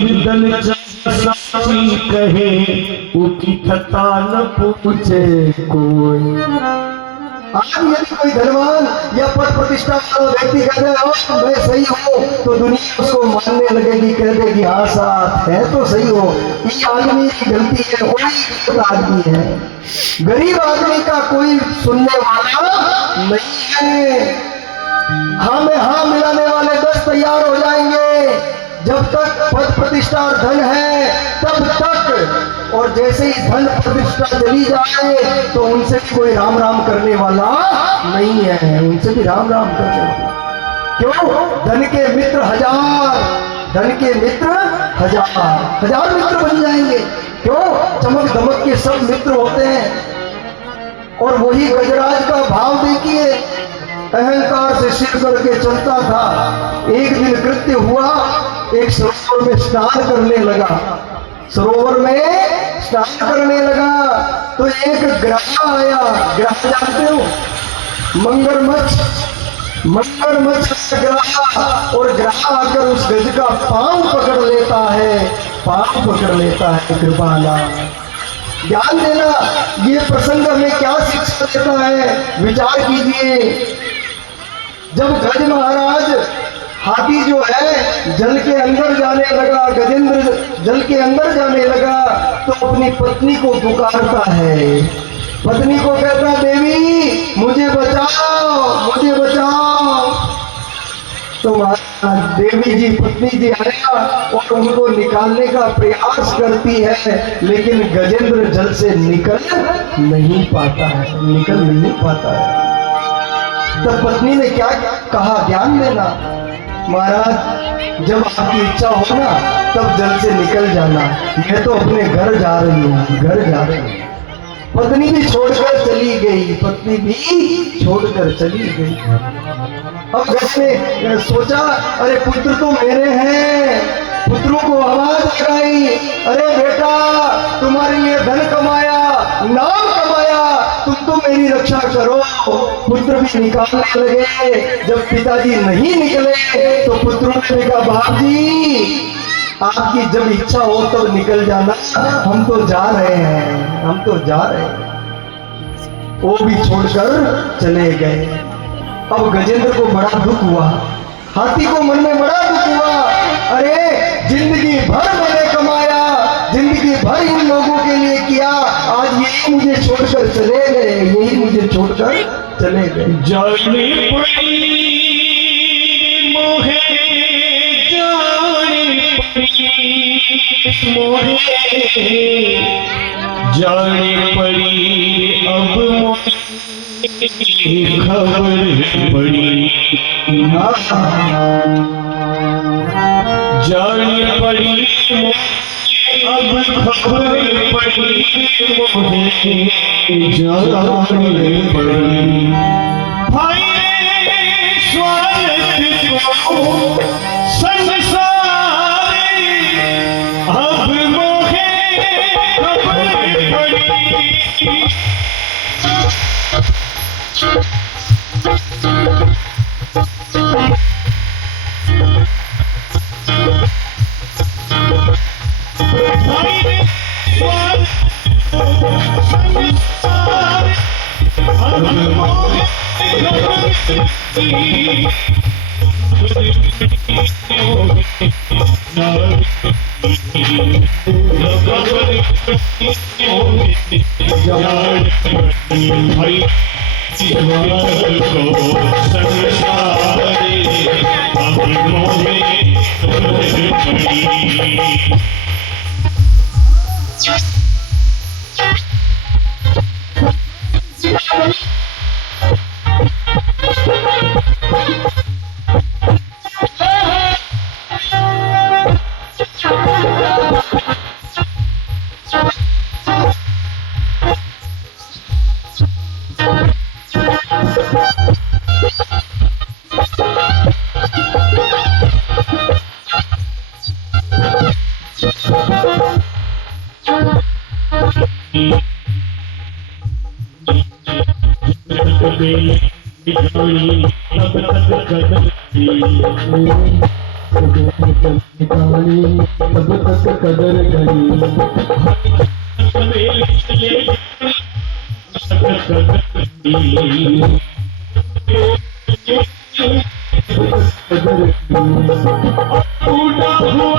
निर्दल साची कहे उकी थता न पूछे कोई। आज यदि कोई धनवान या पद प्रतिष्ठा वाला व्यक्ति कहता है मैं सही हूँ, तो दुनिया उसको मानने लगेगी, कह देगी हाँ साथ है तो सही हो, ये आदमी की गलती है, वही गलत आदमी है। गरीब आदमी का कोई सुनने वाला नहीं है। हाँ में हाँ मिलाने वाले 10 तैयार हो जाएंगे। जब तक पद प्रतिष्ठा और धन है तब तक, और जैसे ही धन प्रतिष्ठा चली जाए तो उनसे भी कोई राम राम करने वाला नहीं है, उनसे भी राम राम करने वाला। क्यों? धन के मित्र हजार, धन के मित्र हजार, हजार मित्र बन जाएंगे। क्यों? चमक दमक के सब मित्र होते हैं। और वही गजराज का भाव देखिए, अहंकार से सिर करके चलता था। एक दिन कृत्य हुआ, एक सरोवर में स्नान करने लगा, सरोवर में स्नान करने लगा तो एक ग्राह आया। ग्राह जानते हो? मगरमच्छ ग्राह। और ग्राह आकर उस गज का पांव पकड़ लेता है, पांव पकड़ लेता है। कृपाला ध्यान देना, ये प्रसंग हमें क्या शिक्षा देता है, विचार कीजिए। जब गज महाराज हाथी जो है जल के अंदर जाने लगा, गजेंद्र जल के अंदर जाने लगा, तो अपनी पत्नी को पुकारता है। पत्नी को कहता देवी मुझे बचाओ, मुझे बचाओ। तो महाराज देवी जी, पत्नी जी आया और उनको निकालने का प्रयास करती है, लेकिन गजेंद्र जल से निकल नहीं पाता है, निकल नहीं पाता है। तब पत्नी ने क्या कहा, ध्यान देना महाराज, जब आपकी इच्छा हो ना तब जल से निकल जाना, मैं तो अपने घर जा रही हूँ, घर जा रही हूँ। पत्नी भी छोड़कर चली गई, पत्नी भी छोड़कर चली गई। अब घर में सोचा अरे पुत्र तो मेरे हैं, पुत्रों को आवाज लगाई, अरे बेटा तुम्हारे लिए धन कमाया, नाम कमाया, तुम तो मेरी रक्षा करो। पुत्र भी निकालने लगे। जब पिताजी नहीं निकले तो पुत्रों ने कहा बाप जी आपकी जब इच्छा हो तब निकल जाना, हम तो जा रहे हैं, हम तो जा रहे हैं। वो भी छोड़कर चले गए। अब गजेंद्र को बड़ा दुख हुआ, हाथी को मन में बड़ा दुख हुआ, अरे जिंदगी भर मैंने कमाया, जिंदगी भर इन लोगों के लिए किया, आज यही मुझे छोड़कर चले गए, यही मुझे छोड़कर चले गए। जाने पड़ी मोहे, जाने पड़ी मोहे, जाने पड़ी अब मोहे खबर पड़ी, जाने पड़ी अब खबर पड़ी मोहे, जाने पड़ी। भाई स्वार्थ को संसार अब मोहे खबर पड़ी। निकाली तब तक कदर करी कदर टूटा हुआ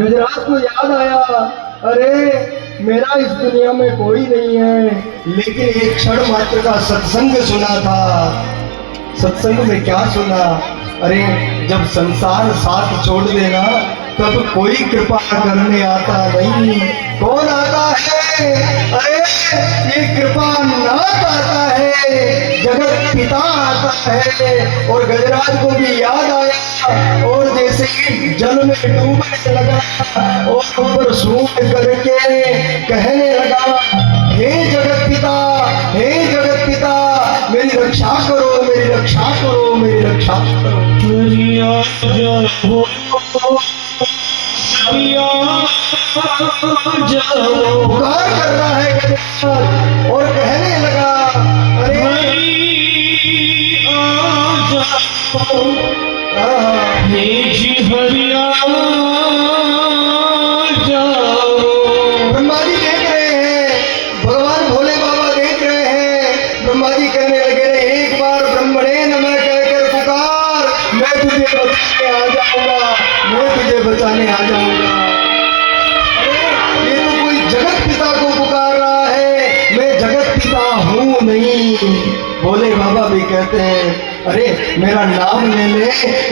गजराज को याद आया, अरे मेरा इस दुनिया में कोई नहीं है, लेकिन एक क्षण मात्र का सत्संग सुना था। सत्संग में क्या सुना? अरे जब संसार साथ छोड़ देना तब कोई कृपा करने आता नहीं। कौन आता है? अरे ये कृपा नाथ आता है, जगत पिता आता है। और गजराज को भी याद आया और जैसे ही जल में डूबने लगा और ऊपर सूंघ करके कहने लगा, हे जगत पिता, हे जगत पिता, मेरी रक्षा करो, मेरी रक्षा करो, मेरी रक्षा करो। पुकार कर रहा है गजराज और कहने लगा, अरे ब्रह्मा जी देख रहे हैं, भगवान भोले बाबा देख रहे हैं। ब्रह्मा जी कहने लगे, एक बार ब्रह्मणे नमः कहकर पुकार, मैं तुझे बचाने आ जाऊंगा, मैं तुझे बचाने आ जाऊंगा। अरे ये तो कोई जगत पिता को पुकार रहा है, मैं जगत पिता हूँ नहीं। भोले बाबा भी कहते हैं, अरे मेरा नाम ले ले,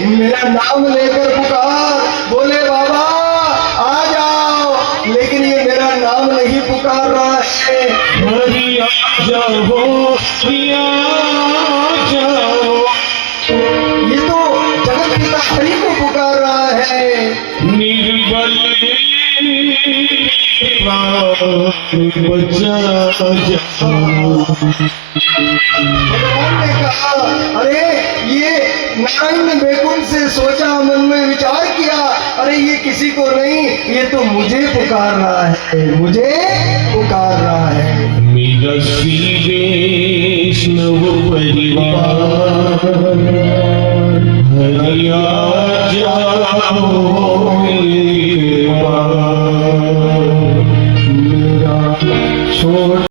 मेरा नाम लेकर पुकार, भोले बाबा आ जाओ। लेकिन ये मेरा नाम नहीं पुकार रहा है। हरि आ जाओ, हरि आ जाओ, हरि को पुकार रहा है। निर्बल बचा जा। भगवान ने कहा, अरे ये नारायण ने बैकुंठ से सोचा, मन में विचार किया, अरे ये किसी को नहीं, ये तो मुझे पुकार रहा है, मुझे पुकार रहा है। मेरा श्री वैष्णव परिवार